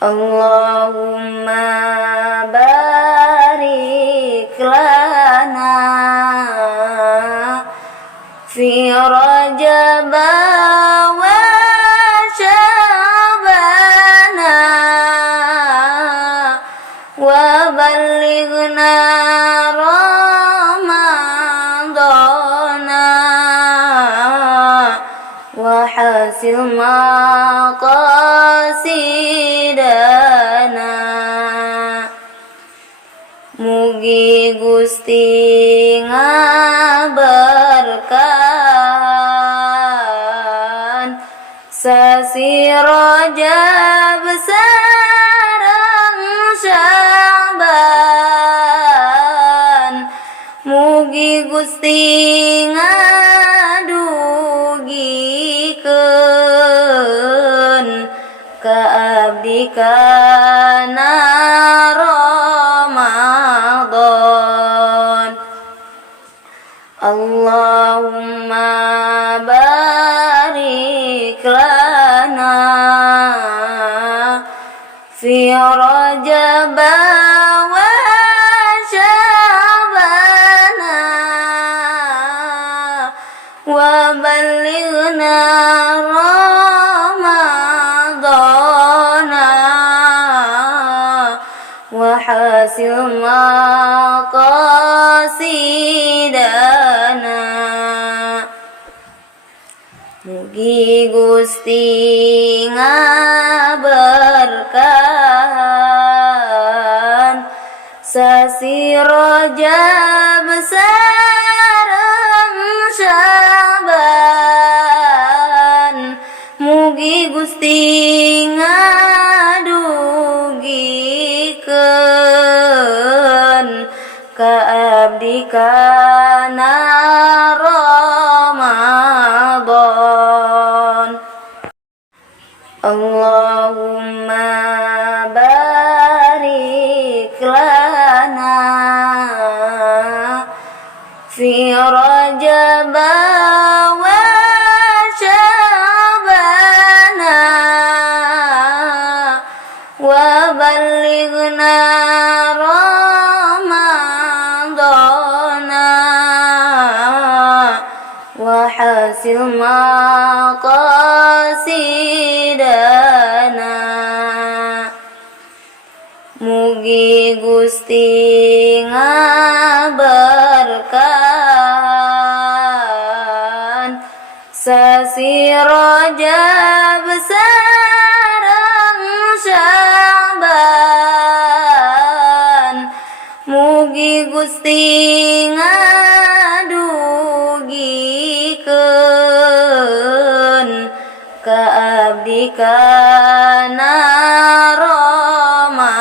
Allahumma barik lana fi Rajab wa Sya'bana wa ballighna Ramadana wa hasil maqasidana. Mugi Gusti ngaberkahan sasi Rajab sareng Sya'ban. Mugi Gusti ngadugikeun ka abdi kana Ramadan. Allahumma barik lana fi Rajab wa Sya'bana wa ballighna Ramadana wa hasil maqasidana. Mugi Gusti ngaberkahan sasi Rajab sareng Sya'ban. Mugi Gusti ngadugikeun ka abdi kana Ramadan. Allahumma barik lana fi Rajab wa Sya'bana wa ballighna Ramadana wa hasil maqasidana. Mugi Gusti ngaberkahan sasi Rajab sareng Sya'ban. Mugi Gusti ngadugikeun ka abdi kana Ramadan.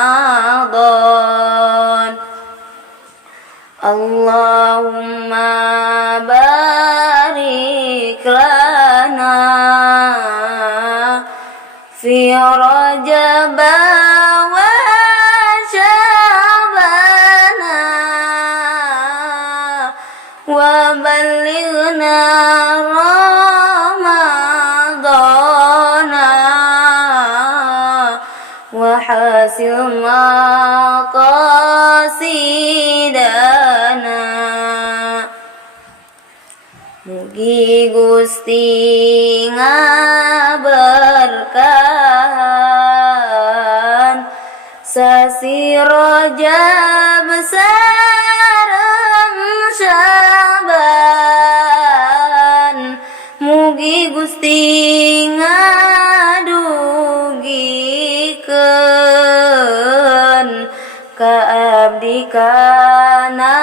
Allahumma barik lana fi Rajab wa Sya'bana wa ballighna Ramadana wa hasil maqasidana. Mugi Gusti ngaberkahan sasi Rajab sareng Sya'ban. Mugi Gusti ngadugikeun ka abdi kana